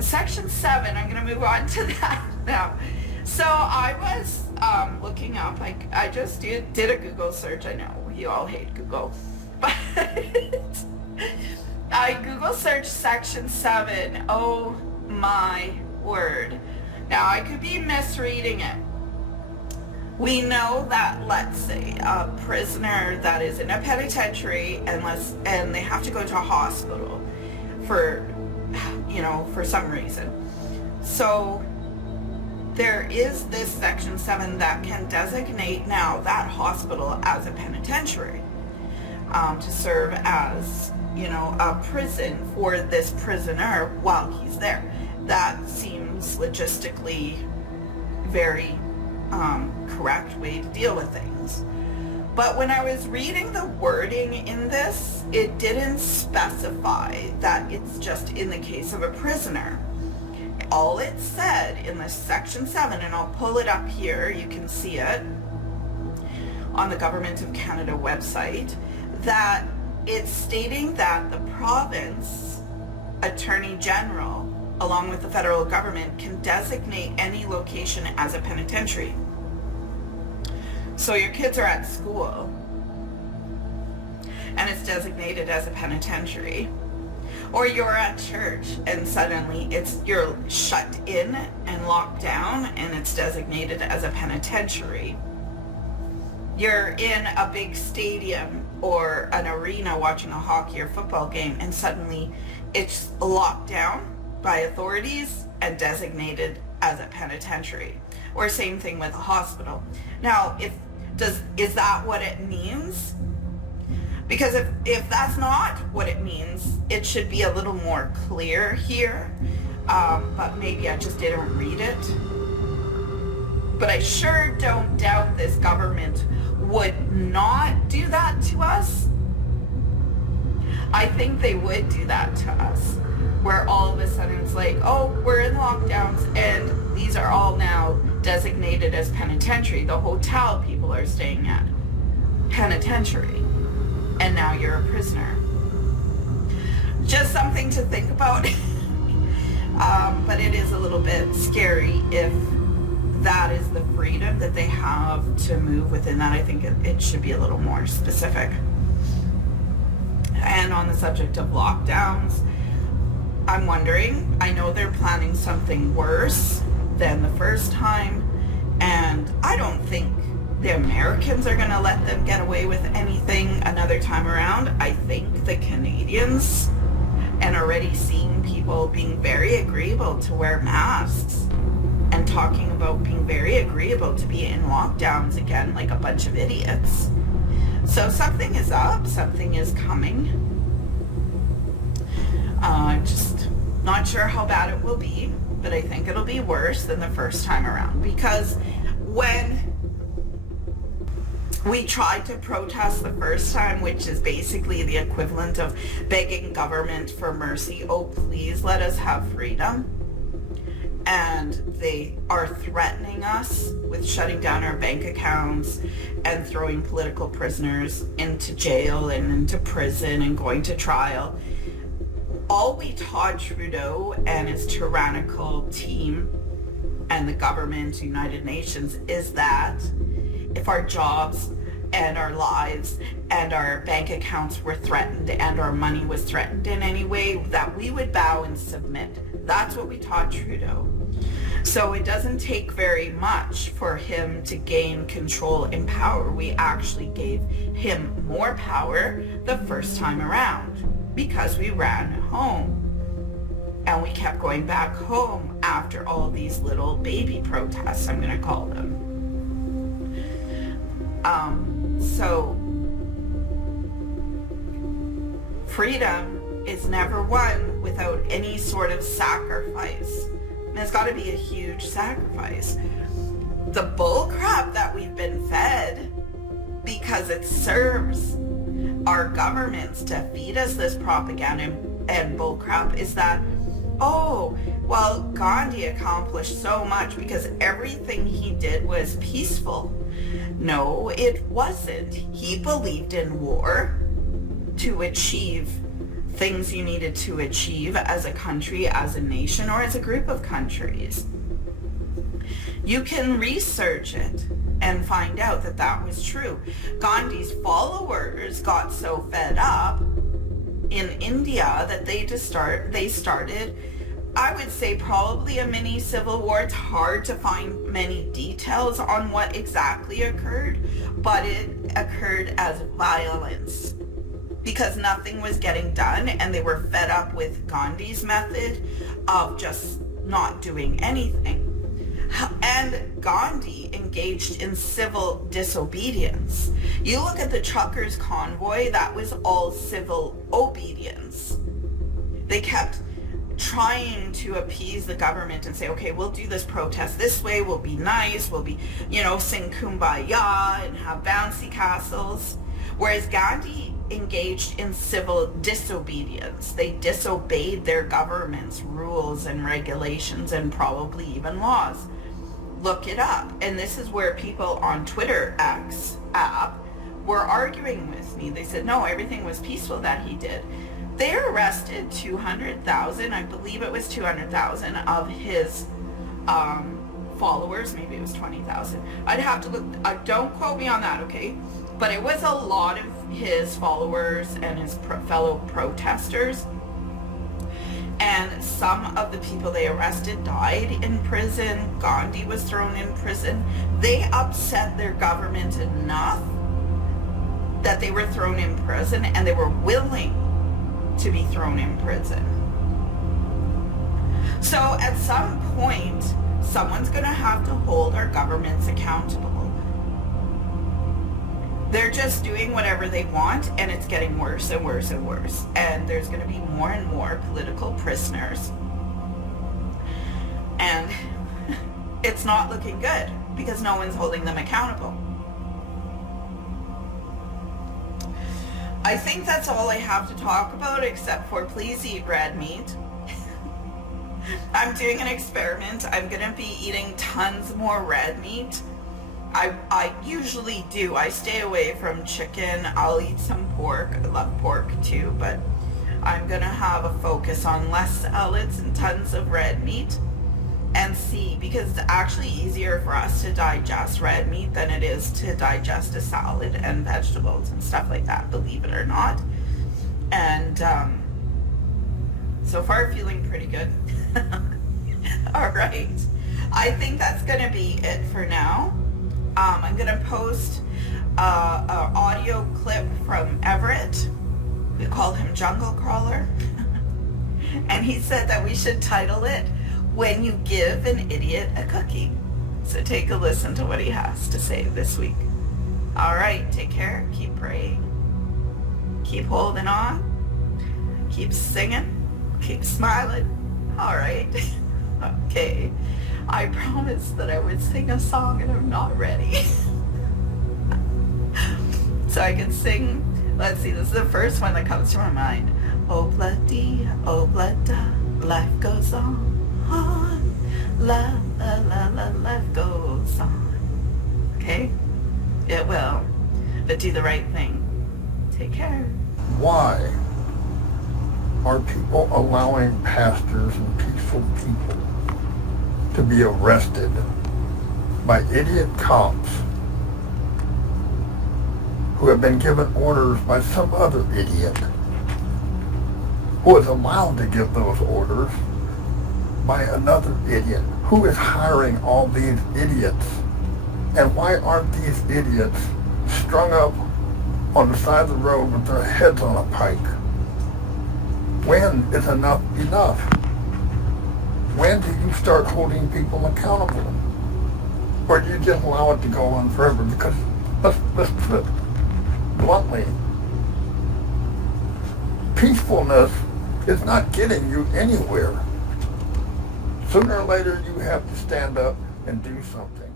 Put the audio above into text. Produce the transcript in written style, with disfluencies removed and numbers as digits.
in Section 7, I'm going to move on to that now. So I was looking up, I just did a Google search. I know you all hate Google, but I Google searched Section 7. Oh my word. Now I could be misreading it. We know that, let's say, a prisoner that is in a penitentiary and they have to go to a hospital for some reason. So there is this Section 7 that can designate now that hospital as a penitentiary to serve as, a prison for this prisoner while he's there. That seems logistically very correct way to deal with things. But when I was reading the wording in this, it didn't specify that it's just in the case of a prisoner. All it said in the Section 7, and I'll pull it up here, you can see it on the Government of Canada website, that it's stating that the province Attorney General, along with the federal government, can designate any location as a penitentiary. So your kids are at school and it's designated as a penitentiary, or you're at church and suddenly you're shut in and locked down and it's designated as a penitentiary. You're in a big stadium or an arena watching a hockey or football game and suddenly it's locked down by authorities and designated as a penitentiary. Or same thing with a hospital. Now, is that what it means? Because if that's not what it means, it should be a little more clear here. But maybe I just didn't read it. But I sure don't doubt this government would not do that to us. I think they would do that to us, where all of a sudden it's like, oh, we're in lockdowns and these are all now designated as penitentiary. The hotel people are staying at, penitentiary, and now you're a prisoner. Just something to think about. But it is a little bit scary if that is the freedom that they have to move within that. I think it should be a little more specific. And on the subject of lockdowns, I'm wondering, I know they're planning something worse than the first time, and I don't think the Americans are going to let them get away with anything another time around. I think the Canadians, and already seeing people being very agreeable to wear masks and talking about being very agreeable to be in lockdowns again like a bunch of idiots. So something is up, something is coming. Just not sure how bad it will be, but I think it'll be worse than the first time around, because when we tried to protest the first time, which is basically the equivalent of begging government for mercy, oh please let us have freedom, and they are threatening us with shutting down our bank accounts and throwing political prisoners into jail and into prison and going to trial. All we taught Trudeau and his tyrannical team and the government, United Nations, is that if our jobs and our lives and our bank accounts were threatened and our money was threatened in any way, that we would bow and submit. That's what we taught Trudeau. So it doesn't take very much for him to gain control and power. We actually gave him more power the first time around because we ran home. And we kept going back home after all these little baby protests, I'm going to call them. So freedom is never won without any sort of sacrifice. And it's got to be a huge sacrifice. The bull crap that we've been fed, because it serves our governments to feed us this propaganda and bull crap, is that, oh, well, Gandhi accomplished so much because everything he did was peaceful. No, it wasn't. He believed in war to achieve things you needed to achieve as a country, as a nation, or as a group of countries. You can research it and find out that that was true. Gandhi's followers got so fed up in India that they started, I would say, probably a mini civil war. It's hard to find many details on what exactly occurred, but it occurred as violence because nothing was getting done, and they were fed up with Gandhi's method of just not doing anything. And Gandhi engaged in civil disobedience. You look at the truckers' convoy, that was all civil obedience. They kept trying to appease the government and say, okay, we'll do this protest this way, we'll be nice, we'll be, sing Kumbaya and have bouncy castles. Whereas Gandhi engaged in civil disobedience. They disobeyed their government's rules and regulations and probably even laws. Look it up. And this is where people on Twitter X app were arguing with me. They said, no, everything was peaceful that he did. They arrested 200,000, I believe it was 200,000 of his followers. Maybe it was 20,000. I'd have to look. Don't quote me on that, okay? But it was a lot of his followers and his fellow protesters. And some of the people they arrested died in prison. Gandhi was thrown in prison. They upset their government enough that they were thrown in prison, and they were willing to be thrown in prison. So at some point, someone's going to have to hold our governments accountable. They're just doing whatever they want, and it's getting worse and worse and worse. And there's going to be more and more political prisoners. And it's not looking good because no one's holding them accountable. I think that's all I have to talk about, except for please eat red meat. I'm doing an experiment. I'm going to be eating tons more red meat. I usually do. I stay away from chicken. I'll eat some pork. I love pork too, but I'm going to have a focus on less salads and tons of red meat and see, because it's actually easier for us to digest red meat than it is to digest a salad and vegetables and stuff like that, believe it or not. And so far feeling pretty good. All right. I think that's going to be it for now. I'm going to post an audio clip from Everett. We call him Jungle Crawler. And he said that we should title it, When You Give an Idiot a Cookie. So take a listen to what he has to say this week. All right, take care. Keep praying. Keep holding on. Keep singing. Keep smiling. All right. Okay. I promised that I would sing a song and I'm not ready. So I can sing, let's see, this is the first one that comes to my mind. Oh bloody, life goes on. La la la la, life goes on. Okay? It will. But do the right thing. Take care. Why are people allowing pastors and peaceful people to be arrested by idiot cops who have been given orders by some other idiot who is allowed to give those orders by another idiot who is hiring all these idiots? And why aren't these idiots strung up on the side of the road with their heads on a pike? When is enough enough? When do you start holding people accountable? Or do you just allow it to go on forever? Because let's put it bluntly, peacefulness is not getting you anywhere. Sooner or later you have to stand up and do something.